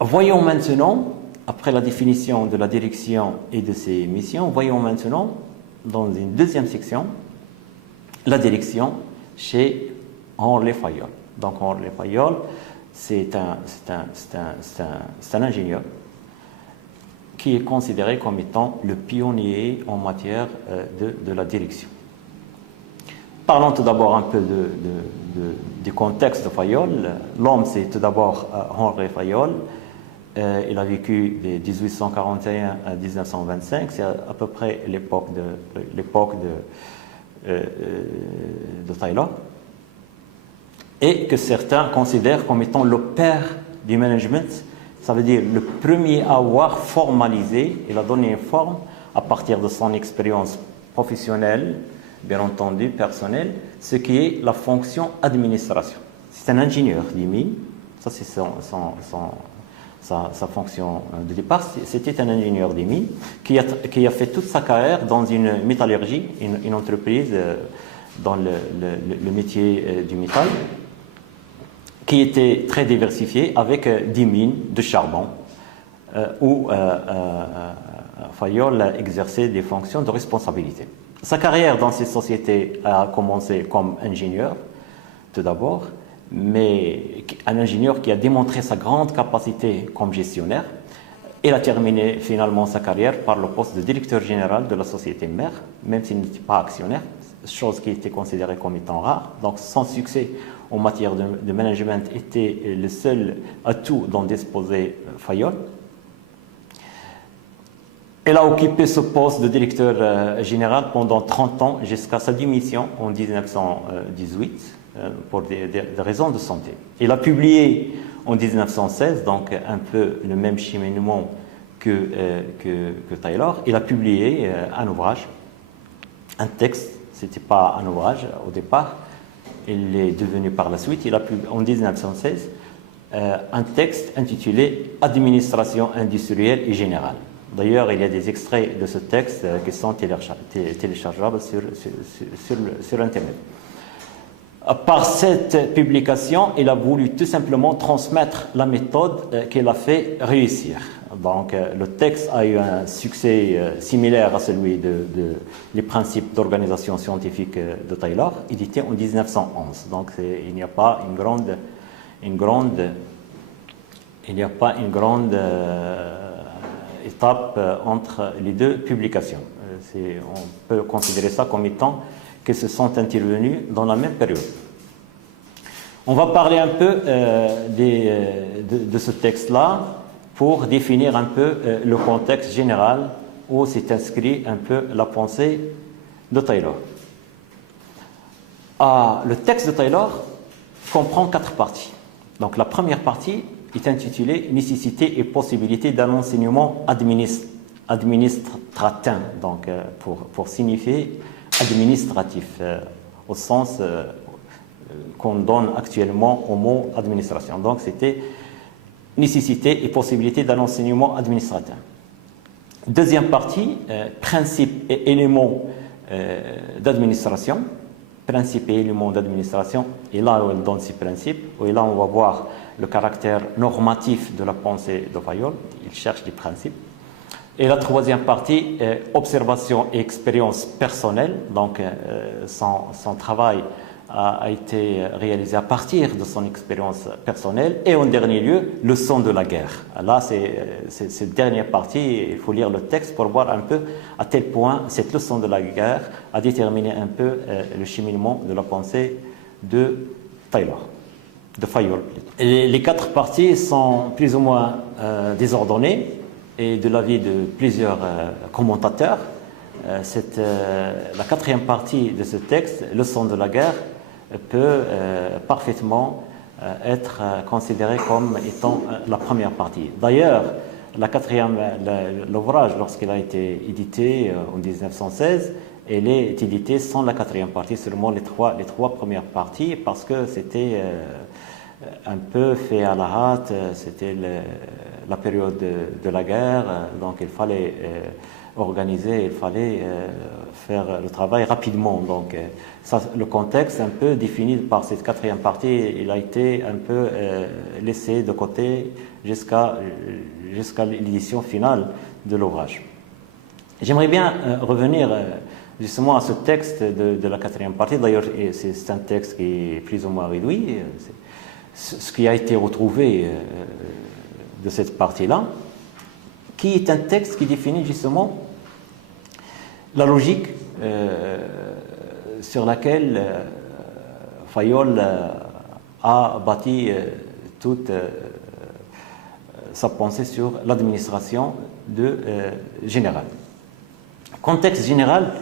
Voyons maintenant, après la définition de la direction et de ses missions, voyons maintenant, dans une deuxième section, la direction chez Henri Fayol. Donc Henri Fayol, c'est un ingénieur qui est considéré comme étant le pionnier en matière de la direction. Parlons tout d'abord un peu du contexte de Fayol. L'homme, c'est tout d'abord Henri Fayol. Il a vécu de 1841 à 1925. C'est à peu près l'époque de Taylor. Et que certains considèrent comme étant le père du management. Ça veut dire le premier à avoir formalisé, il a donné une forme à partir de son expérience professionnelle, bien entendu personnelle, ce qui est la fonction administration. C'est un ingénieur des mines, ça c'est sa fonction de départ. C'était un ingénieur des mines qui a fait toute sa carrière dans une métallurgie, une entreprise dans le métier du métal, qui était très diversifié avec des mines de charbon où Fayol a exercé des fonctions de responsabilité. Sa carrière dans ces sociétés a commencé comme ingénieur, tout d'abord, mais un ingénieur qui a démontré sa grande capacité comme gestionnaire. Il a terminé finalement sa carrière par le poste de directeur général de la société mère, même s'il n'était pas actionnaire, chose qui était considérée comme étant rare. Donc son succès en matière de management était le seul atout dont disposait Fayol. Elle a occupé ce poste de directeur général pendant 30 ans jusqu'à sa démission en 1918 pour des raisons de santé. Il a publié en 1916, donc un peu le même cheminement que Taylor. Il a publié un ouvrage, un texte, ce n'était pas un ouvrage au départ, il est devenu par la suite, il a publié en 1916 un texte intitulé « Administration industrielle et générale ». D'ailleurs, il y a des extraits de ce texte qui sont téléchargeables sur Internet. Par cette publication, il a voulu tout simplement transmettre la méthode qu'il a fait réussir. Donc, le texte a eu un succès similaire à celui des principes d'organisation scientifique de Taylor, édité en 1911. Donc, il n'y a pas une grande étape entre les deux publications. On peut considérer ça comme étant que se sont intervenus dans la même période. On va parler un peu de ce texte-là pour définir un peu le contexte général où s'est inscrit un peu la pensée de Taylor. Le texte de Taylor comprend 4 parties. Donc la première partie est intitulée « Nécessité et possibilité d'un enseignement administratif », donc pour signifier administratif, au sens qu'on donne actuellement au mot administration. Donc c'était nécessité et possibilité d'un enseignement administratif. Deuxième partie, principes et éléments d'administration. Principes et éléments d'administration, et là où elle donne ces principes, et là on va voir le caractère normatif de la pensée de Fayol, il cherche des principes. Et la troisième partie, observation et expérience personnelle, donc son travail a été réalisé à partir de son expérience personnelle. Et en dernier lieu, leçon de la guerre. Là, c'est cette dernière partie, il faut lire le texte pour voir un peu à tel point cette leçon de la guerre a déterminé un peu le cheminement de la pensée de Taylor, de Fayol plutôt. Et les 4 parties sont plus ou moins désordonnées et de l'avis de plusieurs commentateurs. La 4e partie de ce texte, leçon de la guerre, peut parfaitement être considérée comme étant la première partie. D'ailleurs, l'ouvrage, lorsqu'il a été édité en 1916, il est édité sans la 4e partie, seulement les trois premières parties, parce que c'était un peu fait à la hâte, c'était la période de la guerre, donc il fallait organiser, il fallait faire le travail rapidement. Donc, ça, le contexte un peu défini par cette quatrième partie, il a été un peu laissé de côté jusqu'à l'édition finale de l'ouvrage. J'aimerais bien revenir justement à ce texte de la quatrième partie. D'ailleurs, c'est un texte qui est plus ou moins réduit. Ce qui a été retrouvé de cette partie-là, qui est un texte qui définit justement la logique sur laquelle Fayolle a bâti toute sa pensée sur l'administration générale. Contexte général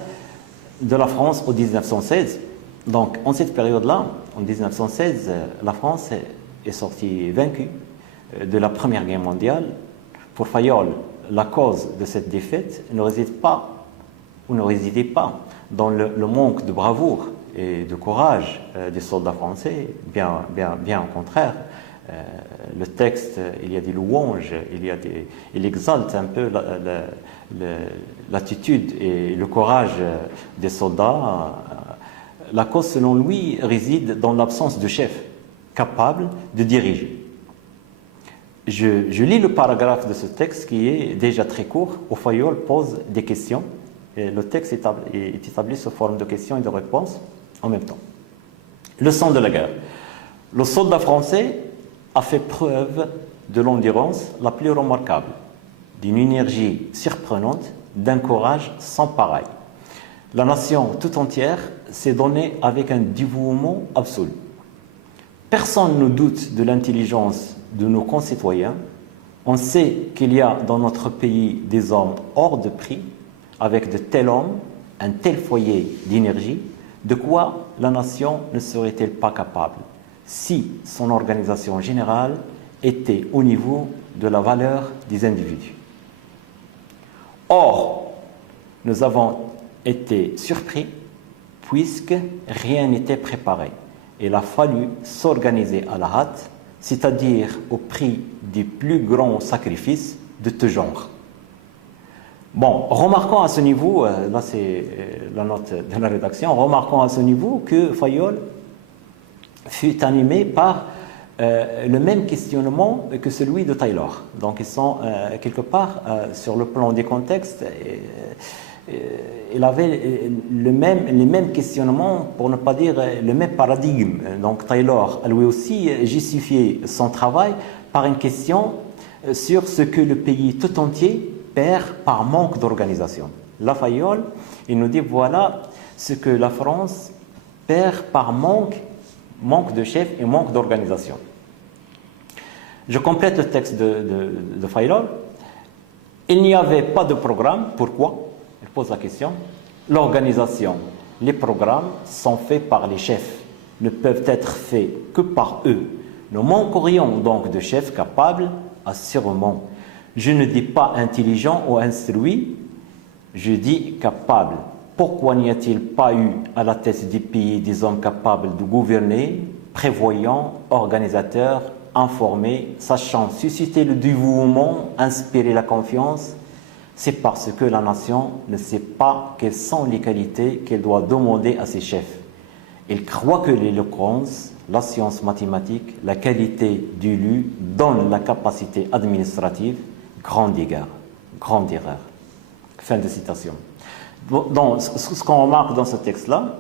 de la France au 1916. Donc, en cette période-là, en 1916, la France est sortie vaincue de la Première Guerre mondiale. Pour Fayolle, la cause de cette défaite ne résidait pas dans le manque de bravoure et de courage des soldats français, bien au contraire. Le texte, il y a des louanges, il exalte un peu l'attitude et le courage des soldats. La cause, selon lui, réside dans l'absence de chef capable de diriger. Je lis le paragraphe de ce texte qui est déjà très court, où Fayolle pose des questions. Et le texte est établi sous forme de questions et de réponses en même temps. Leçon de la guerre. Le soldat français a fait preuve de l'endurance la plus remarquable, d'une énergie surprenante, d'un courage sans pareil. La nation tout entière s'est donnée avec un dévouement absolu. Personne ne doute de l'intelligence de nos concitoyens. On sait qu'il y a dans notre pays des hommes hors de prix, avec de tels hommes, un tel foyer d'énergie. De quoi la nation ne serait-elle pas capable si son organisation générale était au niveau de la valeur des individus? Or, nous avons été surpris puisque rien n'était préparé. Il a fallu s'organiser à la hâte, c'est-à-dire au prix des plus grands sacrifices de tout genre. Bon, remarquons à ce niveau, là c'est la note de la rédaction, remarquons à ce niveau que Fayolle fut animé par le même questionnement que celui de Taylor. Donc ils sont quelque part sur le plan des contextes. Il avait les mêmes questionnements, pour ne pas dire le même paradigme. Donc Taylor a lui aussi justifié son travail par une question sur ce que le pays tout entier perd par manque d'organisation. La Fayolle, il nous dit voilà ce que la France perd par manque de chef et manque d'organisation. Je complète le texte de Fayolle. Il n'y avait pas de programme. Pourquoi? Il pose la question. L'organisation, les programmes sont faits par les chefs, ne peuvent être faits que par eux. Nous manquerions donc de chefs capables, assurément. Je ne dis pas intelligent ou instruit, je dis capable. Pourquoi n'y a-t-il pas eu à la tête des pays des hommes capables de gouverner, prévoyants, organisateurs, informés, sachant susciter le dévouement, inspirer la confiance? C'est parce que la nation ne sait pas quelles sont les qualités qu'elle doit demander à ses chefs. Elle croit que l'éloquence, la science mathématique, la qualité du lu donnent la capacité administrative. Grande erreur. Fin de citation. Donc, ce qu'on remarque dans ce texte-là,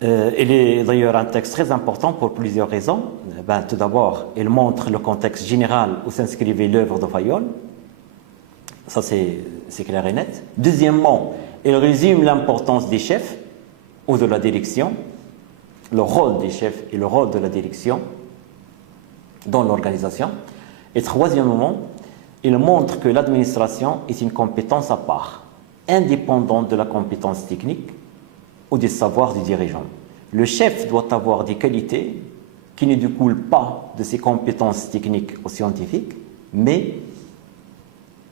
il est d'ailleurs un texte très important pour plusieurs raisons. Tout d'abord, il montre le contexte général où s'inscrivait l'œuvre de Fayolle. Ça, c'est clair et net. Deuxièmement, il résume l'importance des chefs ou de la direction, le rôle des chefs et le rôle de la direction dans l'organisation. Et troisièmement, il montre que l'administration est une compétence à part, indépendante de la compétence technique ou des savoirs du dirigeant. Le chef doit avoir des qualités qui ne découlent pas de ses compétences techniques ou scientifiques, mais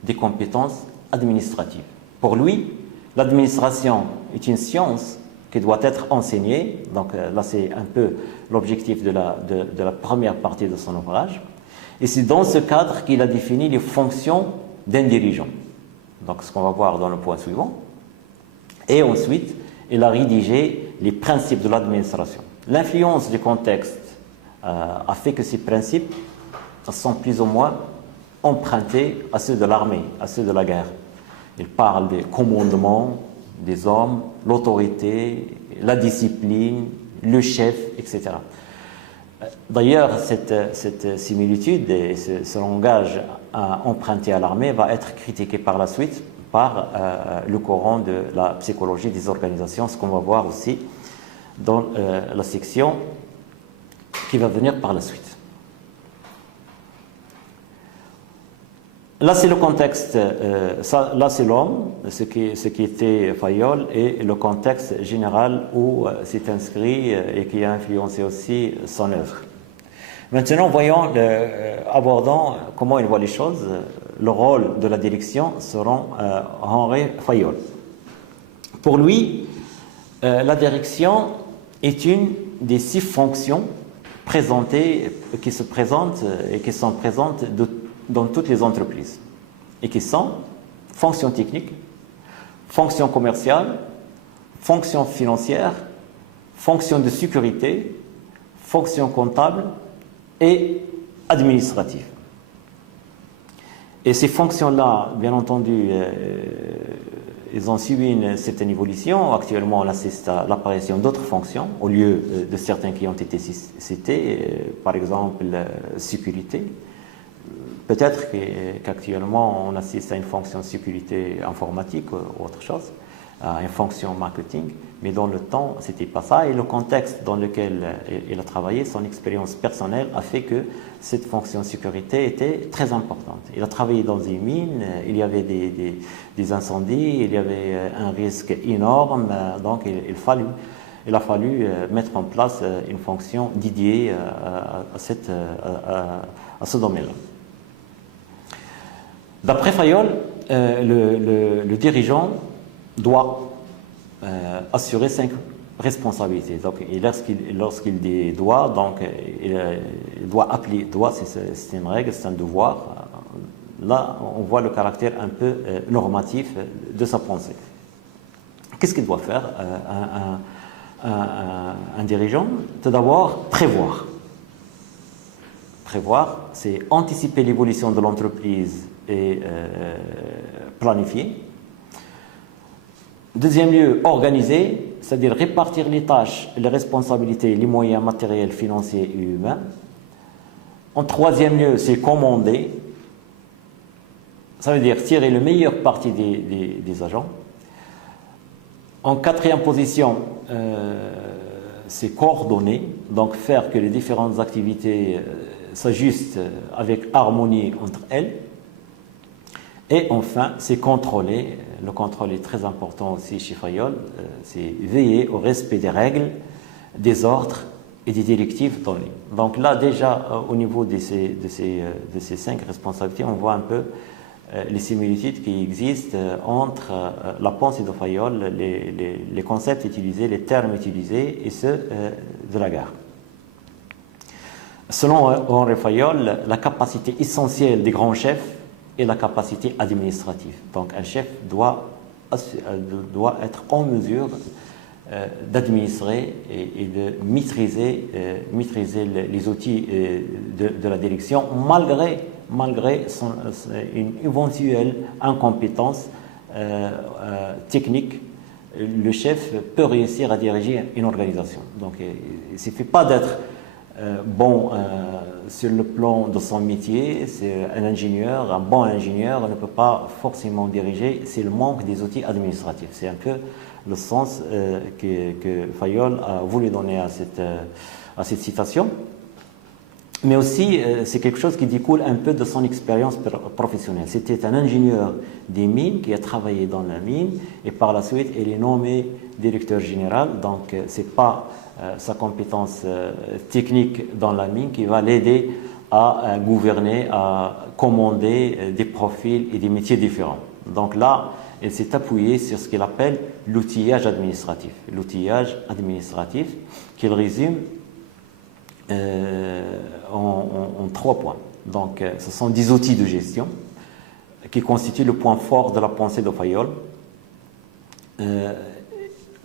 des compétences administratives. Pour lui, l'administration est une science qui doit être enseignée. Donc là, c'est un peu l'objectif de la première partie de son ouvrage. Et c'est dans ce cadre qu'il a défini les fonctions d'un dirigeant. donc ce qu'on va voir dans le point suivant. Et ensuite, il a rédigé les principes de l'administration. L'influence du contexte a fait que ces principes sont plus ou moins empruntés à ceux de l'armée, à ceux de la guerre. Il parle des commandements, des hommes, l'autorité, la discipline, le chef, etc. D'ailleurs, cette similitude et ce langage emprunté à l'armée va être critiqué par la suite par le courant de la psychologie des organisations, ce qu'on va voir aussi dans la section qui va venir par la suite. Là, c'est le contexte, là, c'est l'homme, ce qui était Fayol, et le contexte général où c'est inscrit et qui a influencé aussi son œuvre. Maintenant, voyons, abordons comment il voit les choses, le rôle de la direction selon Henri Fayol. Pour lui, la direction est une des 6 fonctions présentées, qui se présentent et qui sont présentes dans toutes les entreprises et qui sont fonction technique, fonction commerciale, fonction financière, fonction de sécurité, fonction comptable et administrative. Et ces fonctions-là, bien entendu, ils ont suivi une certaine évolution. Actuellement, on assiste à l'apparition d'autres fonctions au lieu de certains qui ont été cités, par exemple sécurité. Peut-être qu'actuellement, on assiste à une fonction de sécurité informatique ou autre chose, à une fonction marketing, mais dans le temps, ce n'était pas ça. Et le contexte dans lequel il a travaillé, son expérience personnelle, a fait que cette fonction de sécurité était très importante. Il a travaillé dans des mines, il y avait des incendies, il y avait un risque énorme, donc il a fallu mettre en place une fonction dédiée à ce domaine-là. D'après Fayol, le dirigeant doit assurer 5 responsabilités. Donc, lorsqu'il dit doit, donc il doit appeler doit, c'est une règle, c'est un devoir. Là, on voit le caractère un peu normatif de sa pensée. Qu'est-ce qu'il doit faire un dirigeant? Tout d'abord, prévoir. Prévoir, c'est anticiper l'évolution de l'entreprise et planifier. Deuxième lieu, organiser, c'est-à-dire répartir les tâches, les responsabilités, les moyens matériels, financiers et humains. En troisième lieu, c'est commander. Ça veut dire tirer le meilleur parti des agents. En quatrième position, c'est coordonner, donc faire que les différentes activités s'ajustent avec harmonie entre elles. Et enfin, c'est contrôler. Le contrôle est très important aussi chez Fayol. C'est veiller au respect des règles, des ordres et des directives données. Donc là, déjà, au niveau de ces 5 responsabilités, on voit un peu les similitudes qui existent entre la pensée de Fayol, les concepts utilisés, les termes utilisés et ceux de la guerre. Selon Henri Fayol, la capacité essentielle des grands chefs est la capacité administrative. Donc un chef doit être en mesure d'administrer et de maîtriser les outils de la direction malgré une éventuelle incompétence technique. Le chef peut réussir à diriger une organisation. Donc il ne suffit pas d'être bon sur le plan de son métier. C'est un bon ingénieur ne peut pas forcément diriger, c'est le manque des outils administratifs. C'est un peu le sens que Fayol a voulu donner à cette citation. Mais aussi, c'est quelque chose qui découle un peu de son expérience professionnelle. C'était un ingénieur des mines qui a travaillé dans la mine et par la suite, il est nommé directeur général. Donc, ce n'est pas sa compétence technique dans la mine qui va l'aider à gouverner, à commander des profils et des métiers différents. Donc là, il s'est appuyé sur ce qu'il appelle l'outillage administratif. L'outillage administratif qu'il résume en 3 points. Donc, ce sont des outils de gestion, qui constitue le point fort de la pensée de Fayol.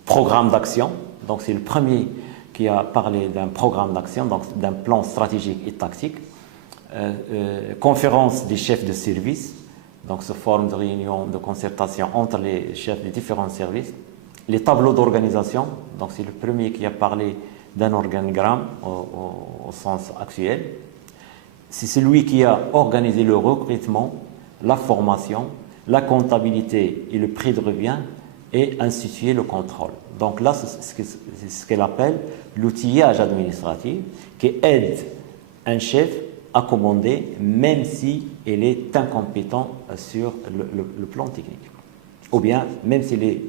Programme d'action, donc c'est le premier qui a parlé d'un programme d'action, donc d'un plan stratégique et tactique. Conférence des chefs de service, donc ce forme de réunion de concertation entre les chefs des différents services. Les tableaux d'organisation, donc c'est le premier qui a parlé d'un organigramme au sens actuel. C'est celui qui a organisé le recrutement, la formation, la comptabilité et le prix de revient et institué le contrôle. Donc là, c'est ce qu'elle appelle l'outillage administratif qui aide un chef à commander même si il est incompétent sur le plan technique. Ou bien, même s'il est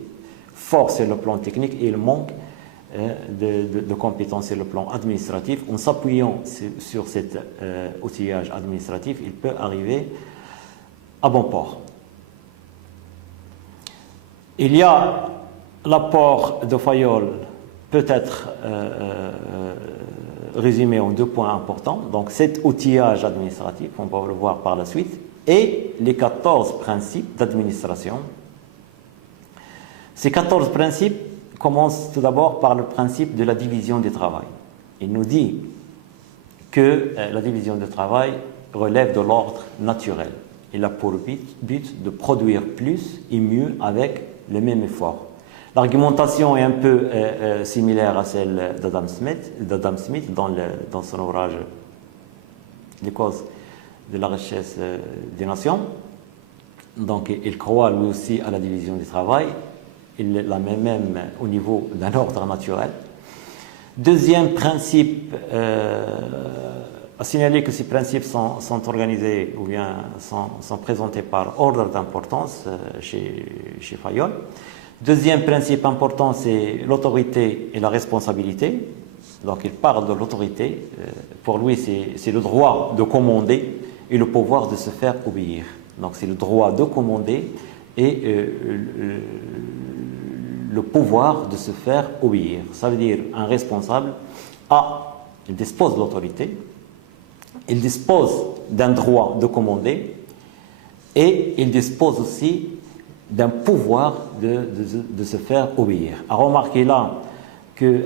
fort sur le plan technique et il manque de compétences sur le plan administratif, en s'appuyant sur cet outillage administratif, il peut arriver à bon port. Il y a l'apport de Fayol peut-être résumé en 2 points importants. Donc cet outillage administratif, on va le voir par la suite, et les 14 principes d'administration. Ces 14 principes commencent tout d'abord par le principe de la division du travail. Il nous dit que la division du travail relève de l'ordre naturel. Il a pour but de produire plus et mieux avec le même effort. L'argumentation est un peu similaire à celle d'Adam Smith dans son ouvrage Les causes de la richesse des nations. Donc il croit lui aussi à la division du travail. Il la met même au niveau d'un ordre naturel. Deuxième principe, à signaler que ces principes sont organisés ou bien sont présentés par ordre d'importance chez Fayol. Deuxième principe important, c'est l'autorité et la responsabilité. Donc il parle de l'autorité. Pour lui, c'est le droit de commander et le pouvoir de se faire obéir. Donc c'est le droit de commander et le pouvoir de se faire obéir. Ça veut dire un responsable il dispose de l'autorité, il dispose d'un droit de commander et il dispose aussi d'un pouvoir de se faire obéir. À remarquer là que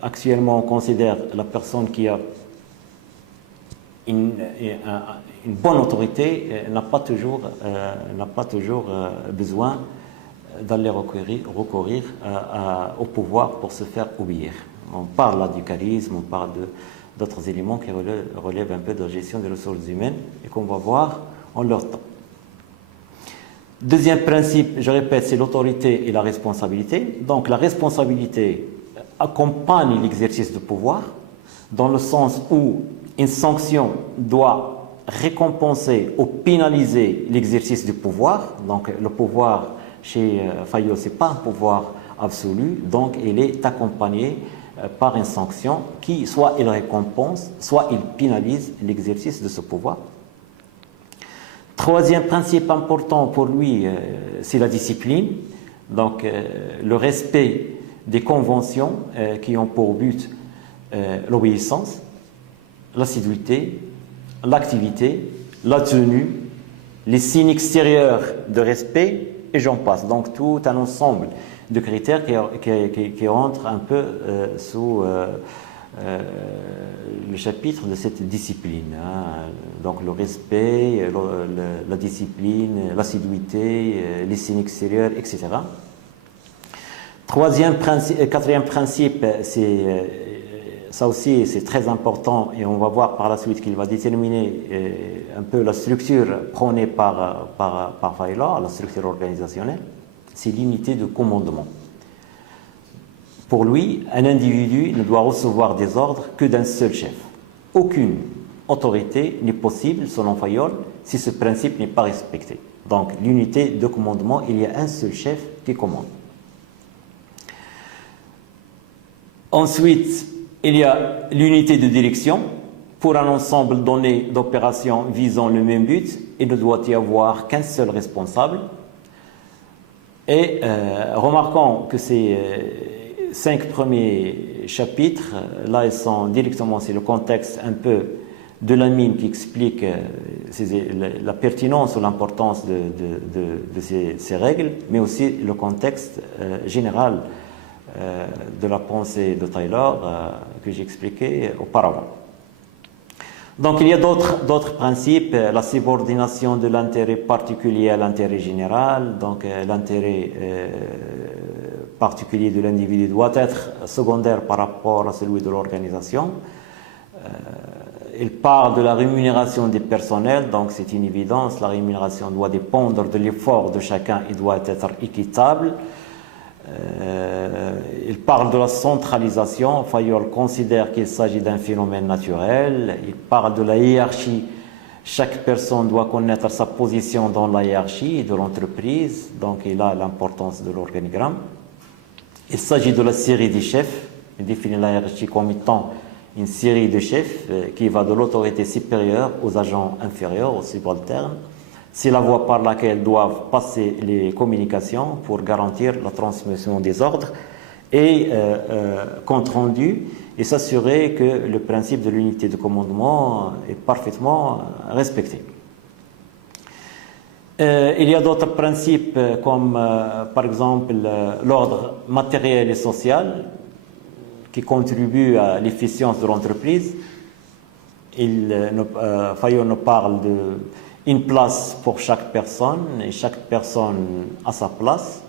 actuellement on considère la personne qui a une bonne autorité n'a pas toujours besoin d'aller recourir au pouvoir pour se faire obéir. On parle là du charisme, on parle d'autres éléments qui relèvent un peu de la gestion des ressources humaines et qu'on va voir en leur temps. Deuxième principe, je répète, c'est l'autorité et la responsabilité. Donc la responsabilité accompagne l'exercice de pouvoir dans le sens où une sanction doit récompenser ou pénaliser l'exercice du pouvoir. Donc le pouvoir chez Fayol, ce n'est pas un pouvoir absolu, donc il est accompagné par une sanction qui soit il récompense, soit il pénalise l'exercice de ce pouvoir. Troisième principe important pour lui, c'est la discipline, donc le respect des conventions qui ont pour but l'obéissance, l'assiduité, l'activité, la tenue, les signes extérieurs de respect, et j'en passe. Donc tout un ensemble de critères qui rentrent un peu sous le chapitre de cette discipline. Donc le respect, la discipline, l'assiduité, les signes extérieurs, etc. Quatrième principe, ça aussi c'est très important et on va voir par la suite qu'il va déterminer un peu la structure prônée par Fayol, la structure organisationnelle, c'est l'unité de commandement. Pour lui, un individu ne doit recevoir des ordres que d'un seul chef. Aucune autorité n'est possible, selon Fayol, si ce principe n'est pas respecté. Donc, l'unité de commandement, il y a un seul chef qui commande. Ensuite, il y a l'unité de direction. Pour un ensemble donné d'opérations visant le même but, il ne doit y avoir qu'un seul responsable. Et remarquons que ces 5 premiers chapitres, là ils sont directement, c'est le contexte un peu de la mine qui explique la pertinence ou l'importance de ces règles, mais aussi le contexte général de la pensée de Taylor que j'ai expliqué auparavant. Donc il y a d'autres principes, la subordination de l'intérêt particulier à l'intérêt général, donc l'intérêt particulier de l'individu doit être secondaire par rapport à celui de l'organisation. Il parle de la rémunération des personnels, donc c'est une évidence, la rémunération doit dépendre de l'effort de chacun et doit être équitable. Il parle de la centralisation. Fayol considère qu'il s'agit d'un phénomène naturel. Il parle de la hiérarchie. Chaque personne doit connaître sa position dans la hiérarchie de l'entreprise, donc il a l'importance de l'organigramme. Il s'agit de la série des chefs. Il définit la hiérarchie comme étant une série de chefs qui va de l'autorité supérieure aux agents inférieurs, aux subalternes. C'est la voie par laquelle doivent passer les communications pour garantir la transmission des ordres et compte rendu et s'assurer que le principe de l'unité de commandement est parfaitement respecté. Il y a d'autres principes comme par exemple l'ordre matériel et social qui contribue à l'efficience de l'entreprise. Fayol nous parle d'une place pour chaque personne et chaque personne à sa place.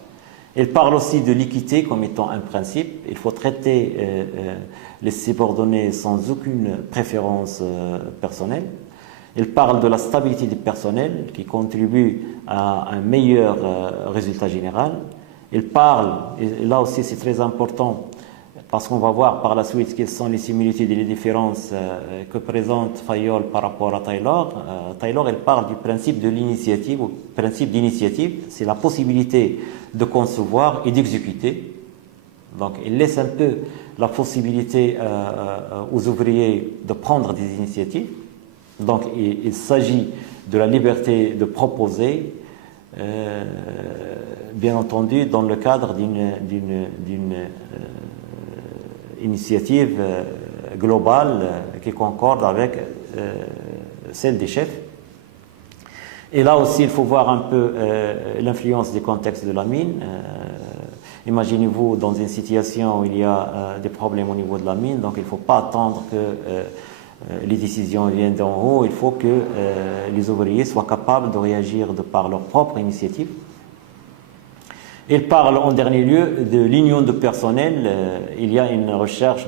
Il parle aussi de l'équité comme étant un principe. Il faut traiter les subordonnés sans aucune préférence personnelle. Il parle de la stabilité du personnel qui contribue à un meilleur résultat général. Il parle, et là aussi c'est très important, parce qu'on va voir par la suite quelles sont les similitudes et les différences que présente Fayol par rapport à Taylor. Taylor, elle parle du principe de l'initiative, ou principe d'initiative, c'est la possibilité de concevoir et d'exécuter. Donc, il laisse un peu la possibilité aux ouvriers de prendre des initiatives. Donc, il s'agit de la liberté de proposer, bien entendu, dans le cadre d'une initiative globale qui concorde avec celle des chefs. Et là aussi, il faut voir un peu l'influence du contexte de la mine. Imaginez-vous dans une situation où il y a des problèmes au niveau de la mine, donc il ne faut pas attendre que les décisions viennent d'en haut, il faut que les ouvriers soient capables de réagir de par leur propre initiative. Il parle en dernier lieu de l'union de personnel. Il y a une recherche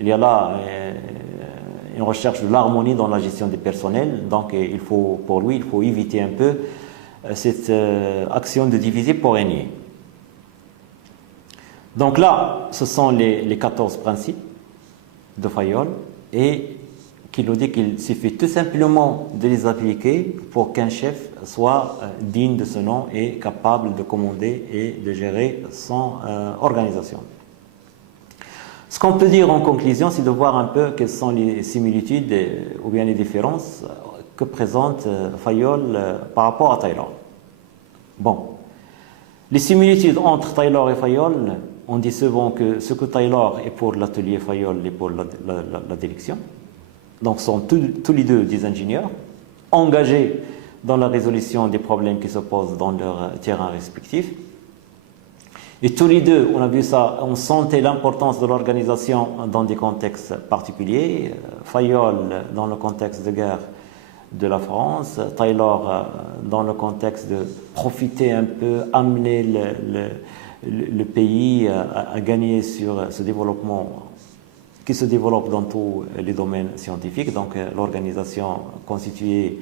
il y a là une recherche de l'harmonie dans la gestion des personnels. Donc, pour lui, il faut éviter un peu cette action de diviser pour régner. Donc là, ce sont les 14 principes de Fayol et qui nous dit qu'il suffit tout simplement de les appliquer pour qu'un chef soit digne de ce nom et capable de commander et de gérer son organisation. Ce qu'on peut dire en conclusion, c'est de voir un peu quelles sont les similitudes ou bien les différences que présente Fayol par rapport à Taylor. Bon, les similitudes entre Taylor et Fayol, on dit souvent que ce que Taylor est pour l'atelier Fayol est pour la direction. Donc, sont tous les deux des ingénieurs engagés dans la résolution des problèmes qui se posent dans leur terrain respectif. Et tous les deux, on a vu ça, on sentait l'importance de l'organisation dans des contextes particuliers. Fayol dans le contexte de guerre de la France, Taylor dans le contexte de profiter un peu, amener le pays à gagner sur ce développement qui se développe dans tous les domaines scientifiques. Donc l'organisation constituait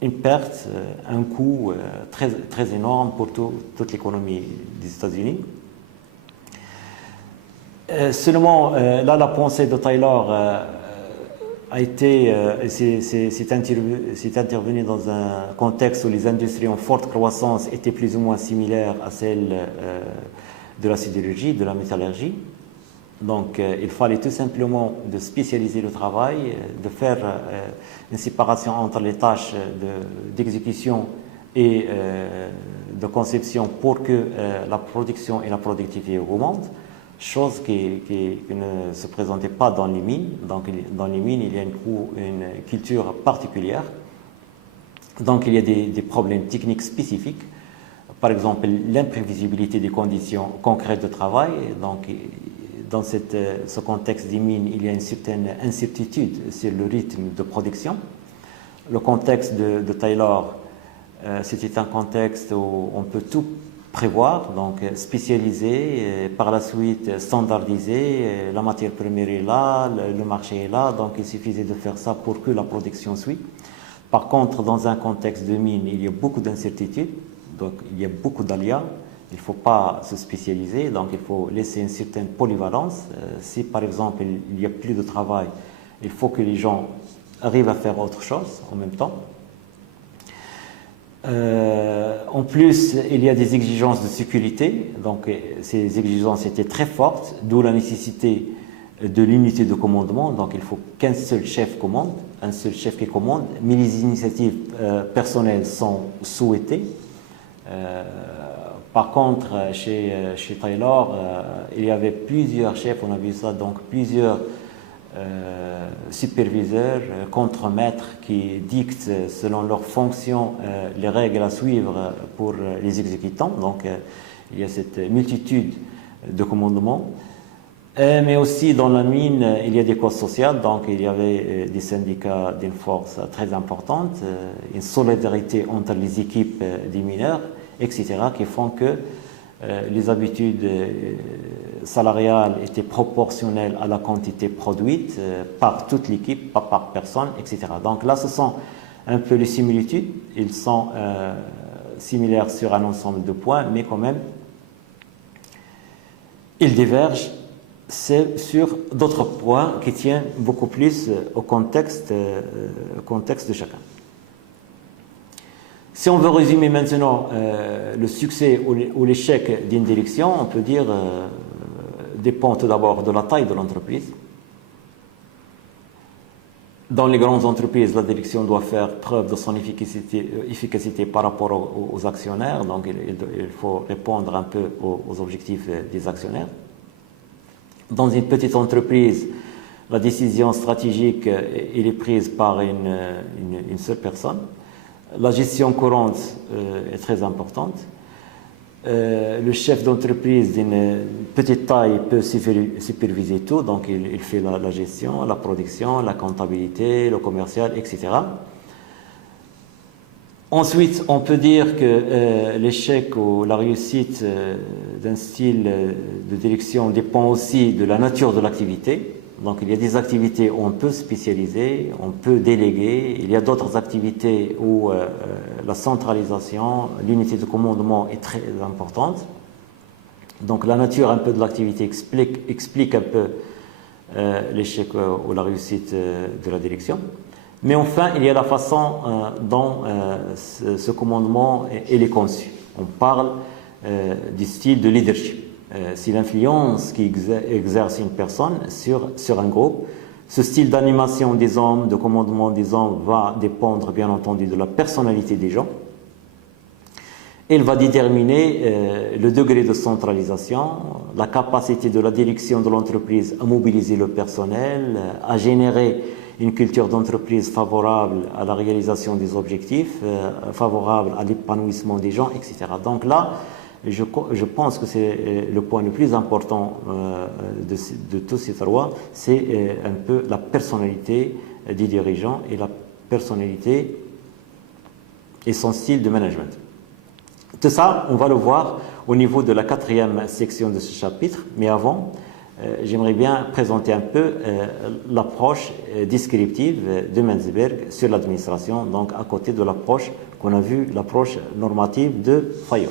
une perte, un coût très, très énorme pour toute l'économie des États-Unis. Seulement, là, la pensée de Taylor a été, c'est intervenu dans un contexte où les industries en forte croissance étaient plus ou moins similaires à celles de la sidérurgie, de la métallurgie. Donc, il fallait tout simplement de spécialiser le travail, de faire une séparation entre les tâches d'exécution et de conception pour que la production et la productivité augmentent. chose qui ne se présentait pas dans les mines. Donc, dans les mines, il y a une culture particulière. Donc, il y a des problèmes techniques spécifiques. Par exemple, l'imprévisibilité des conditions concrètes de travail. Donc, dans ce contexte des mines, il y a une certaine incertitude sur le rythme de production. Le contexte de Taylor, c'était un contexte où on peut tout prévoir, donc spécialiser, par la suite standardiser, la matière première est là, le marché est là, donc il suffisait de faire ça pour que la production suive. Par contre, dans un contexte de mine, il y a beaucoup d'incertitudes, donc il y a beaucoup d'aléas, il ne faut pas se spécialiser, donc il faut laisser une certaine polyvalence. Si par exemple il n'y a plus de travail, il faut que les gens arrivent à faire autre chose en même temps. En plus, il y a des exigences de sécurité, donc ces exigences étaient très fortes, d'où la nécessité de l'unité de commandement, donc il faut qu'un seul chef commande, un seul chef qui commande, mais les initiatives personnelles sont souhaitées. Par contre, chez Taylor, il y avait plusieurs chefs, on a vu ça, donc plusieurs superviseurs, contremaîtres qui dictent selon leurs fonctions les règles à suivre pour les exécutants. Donc il y a cette multitude de commandements. Mais aussi dans la mine, il y a des causes sociales, donc il y avait des syndicats d'une force très importante, une solidarité entre les équipes des mineurs, etc., qui font que les habitudes salariales étaient proportionnelles à la quantité produite par toute l'équipe, pas par personne, etc. Donc là, ce sont un peu les similitudes. Ils sont similaires sur un ensemble de points, mais quand même, ils divergent sur d'autres points qui tiennent beaucoup plus au contexte de chacun. Si on veut résumer maintenant le succès ou l'échec d'une direction, on peut dire dépend tout d'abord de la taille de l'entreprise. Dans les grandes entreprises, la direction doit faire preuve de son efficacité par rapport aux actionnaires, donc il faut répondre un peu aux objectifs des actionnaires. Dans une petite entreprise, la décision stratégique est prise par une seule personne. La gestion courante est très importante. Le chef d'entreprise d'une petite taille peut superviser tout, donc il fait la gestion, la production, la comptabilité, le commercial, etc. Ensuite, on peut dire que l'échec ou la réussite d'un style de direction dépend aussi de la nature de l'activité. Donc il y a des activités où on peut spécialiser, on peut déléguer. Il y a d'autres activités où la centralisation, l'unité de commandement est très importante. Donc la nature un peu de l'activité explique un peu l'échec ou la réussite de la direction. Mais enfin, il y a la façon dont ce commandement est conçu. On parle du style de leadership. C'est l'influence qui exerce une personne sur un groupe. Ce style d'animation des hommes, de commandement des hommes va dépendre bien entendu de la personnalité des gens. Il va déterminer le degré de centralisation, la capacité de la direction de l'entreprise à mobiliser le personnel, à générer une culture d'entreprise favorable à la réalisation des objectifs, favorable à l'épanouissement des gens, etc. Donc là, je pense que c'est le point le plus important de tous ces trois, c'est un peu la personnalité des dirigeants et la personnalité et son style de management. Tout ça, on va le voir au niveau de la 4e section de ce chapitre, mais avant, j'aimerais bien présenter un peu l'approche descriptive de Menzberg sur l'administration, donc à côté de l'approche qu'on a vue, l'approche normative de Fayol.